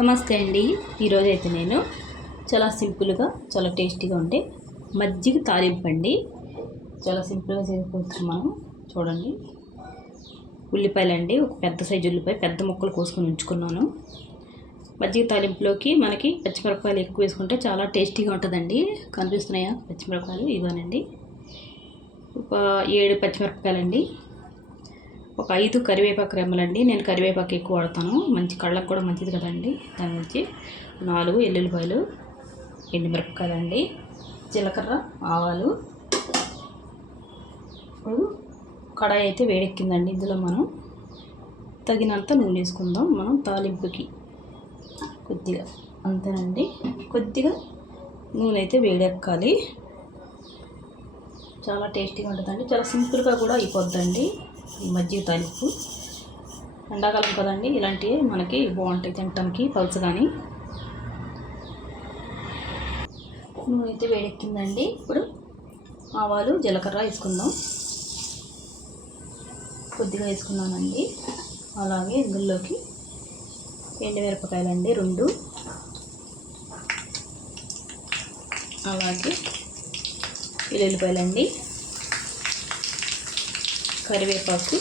నమస్తే అండి. ఈరోజు అయితే నేను చాలా సింపుల్గా చాలా టేస్టీగా ఉండే మజ్జిగ తాలింపు అండి. చాలా సింపుల్గా చేసుకోవచ్చు మనం. చూడండి, ఉల్లిపాయలు అండి, ఒక పెద్ద సైజు ఉల్లిపాయ పెద్ద ముక్కలు కోసుకొని ఉంచుకున్నాను. మజ్జిగ తాలింపులోకి మనకి పచ్చిమిరపకాయలు ఎక్కువ వేసుకుంటే చాలా టేస్టీగా ఉంటుందండి. కనిపిస్తున్నాయా పచ్చిమిరపకాయలు? ఇవనండి, ఒక 7 పచ్చిమిరపకాయలండి, ఒక 5 కరివేపాకు రెమ్మలండి. నేను కరివేపాకు ఎక్కువ వాడతాను, మంచి కళ్ళకు కూడా మంచిది కదండి. దాని నుంచి 4 ఎల్లుల్లిపాయలు, ఎండుమిరపకాయలండి, జీలకర్ర, ఆవాలు. ఇప్పుడు కడాయి అయితే వేడెక్కిందండి. ఇందులో మనం తగినంత నూనె వేసుకుందాం. మనం తాలింపుకి కొద్దిగా అంతేనండి, కొద్దిగా నూనె అయితే వేడెక్కాలి. చాలా టేస్టీగా ఉంటుందండి. చాలా సింపుల్గా కూడా అయిపోద్దండి ఈ మజ్జిగ తాలింపు. ఎండాకాలం కదండి, ఇలాంటివి మనకి బాగుంటాయి తినటానికి పలుచగాని. నూనె అయితే వేడెక్కిందండి. ఇప్పుడు ఆవాలు, జీలకర్ర వేసుకుందాం. కొద్దిగా వేసుకున్నానండి. అలాగే ఇందులోకి ఎండుమిరపకాయలండి 2, అలాగే వెల్లుల్లిపాయలండి, కరివేపాకు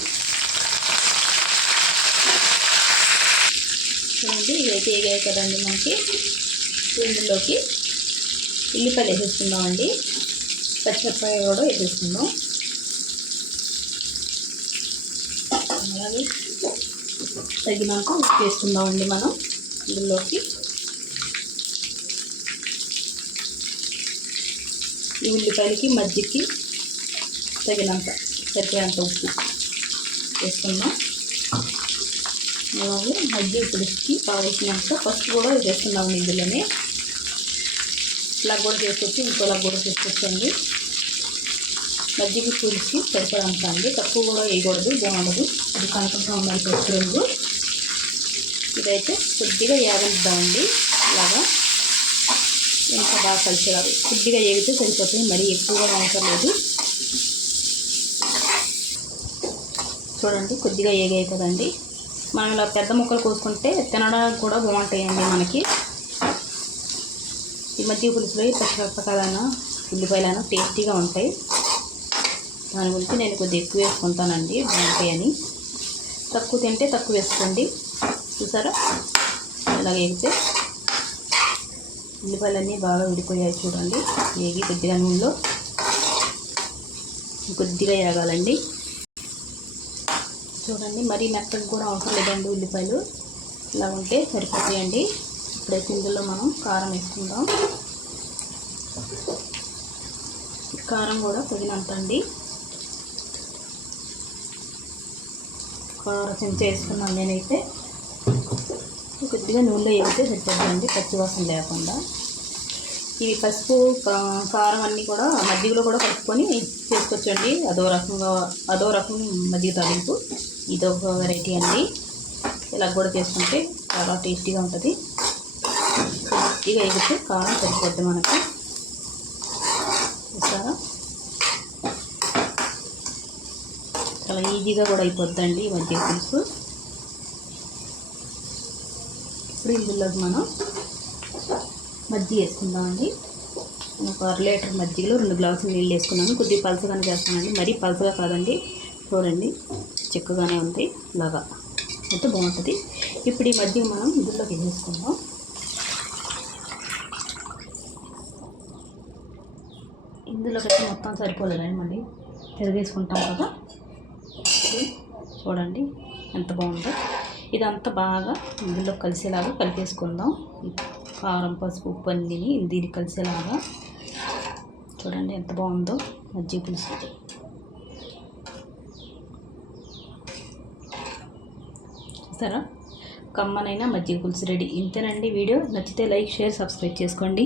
చూడండి. ఇవైతే వేగాయి కదండి మనకి. ఇందులోకి ఉల్లిపాయలు వేసేసుకుందామండి, పచ్చిమిరపకాయ కూడా వేసేసుకుందాం. అలాగే తగినంత ఉప్పు వేసుకుందామండి మనం ఇందులోకి. ఈ ఉల్లిపాయలకి మజ్జిగకి తగినంత సరిపోయేంత ఉప్పు వేసుకుందాం. అలాగే మజ్జిగ పులుసుకి కావాల్సినంత పసుపు కూడా వేసుకుందామండి ఇందులోనే. ఇలా కూడా చేసుకోవచ్చు, ఇంకోలా కూడా చేసుకోవచ్చండి. మజ్జిగ పులుసుకి సరిపడంత అండి, తక్కువ కూడా వేయకూడదు, బాగుండదు. అది కనుకుంటూ ఉండాలి పసుపు రంగు. ఇదైతే కొద్దిగా వేగనిద్దామండి. ఇలాగా ఎంత బాగా కలిసేలాగా కొద్దిగా వేగితే సరిపోతుంది, మరీ ఎక్కువగా అవసరం లేదు. చూడండి, కొద్దిగా వేగాయి కదండి. మనం ఇలా పెద్ద ముక్కలు కోసుకుంటే తినడానికి కూడా బాగుంటాయండి మనకి. ఈ మజ్జిగ పులుసులో పచ్చిమిరపకాయలైనా ఉల్లిపాయలైనా టేస్టీగా ఉంటాయి. దాని గురించి నేను కొద్దిగా ఎక్కువ వేసుకుంటానండి, బాగుంటాయని. తక్కువ తింటే తక్కువ వేసుకోండి. చూసారా ఇలా వేగితే ఉల్లిపాయలన్నీ బాగా విడిపోయాయి చూడండి. వేగి కొద్దిగా నూనెలో కొద్దిగా వేగాలండి. చూడండి, మరీ మెత్తగా కూడా అవసరం లేదండి. ఉల్లిపాయలు ఇలా ఉంటే సరిపోతాయండి. ఇప్పుడైతే ఇందులో మనం కారం వేసుకుందాం. కారం కూడా తగినంత అండి, కారం చెంచా వేసుకున్నాను నేనైతే. కొద్దిగా నూనెలో వేగితే సరిపోతుందండి, పచ్చివాసన లేకుండా. ఇవి పసుపు కారం అన్నీ కూడా మజ్జిగలో కూడా కలుపుకొని చేసుకోవచ్చండి. అదో రకం మజ్జిగ తాలింపు. ఇదొక వెరైటీ అండి. ఇలా కూడా చేసుకుంటే చాలా టేస్టీగా ఉంటుంది. కొద్దిగా వేగితే కారం సరిపోద్ది మనకి. చూసారా, చాలా ఈజీగా కూడా అయిపోద్దండి ఈ మజ్జిగ పులుసు. ఇప్పుడు ఇందులోకి మనం మజ్జిగ వేసుకుందామండి. ఒక 1 లీటర్ మజ్జిగలో 2 గ్లాసులు నీళ్ళు వేసుకున్నాను. కొద్దిగా పలసగానే చేస్తానండి, మరీ పలసగా కాదండి. చూడండి, చిక్కగానే ఉంది. ఇలాగా అయితే బాగుంటుంది. ఇప్పుడు ఈ మజ్జిగ మనం ఇందులోకి వేసుకుందాం. ఇందులోకి అయితే మొత్తం సరిపోలేదండి, మళ్ళీ తిరిగేసుకుంటాం కదా. చూడండి ఎంత బాగుందో. ఇదంతా బాగా ఇందులో కలిసేలాగా కలిపేసుకుందాం. కారం, పసుపు, ఉప్పు అన్నీ దీనికి కలిసేలాగా. చూడండి ఎంత బాగుందో మజ్జిగ పులుసు. చూసారా, కమ్మనైనా మజ్జిగ పులుసు రెడీ. ఇంతేనండి. వీడియో నచ్చితే లైక్, షేర్, సబ్స్క్రైబ్ చేసుకోండి.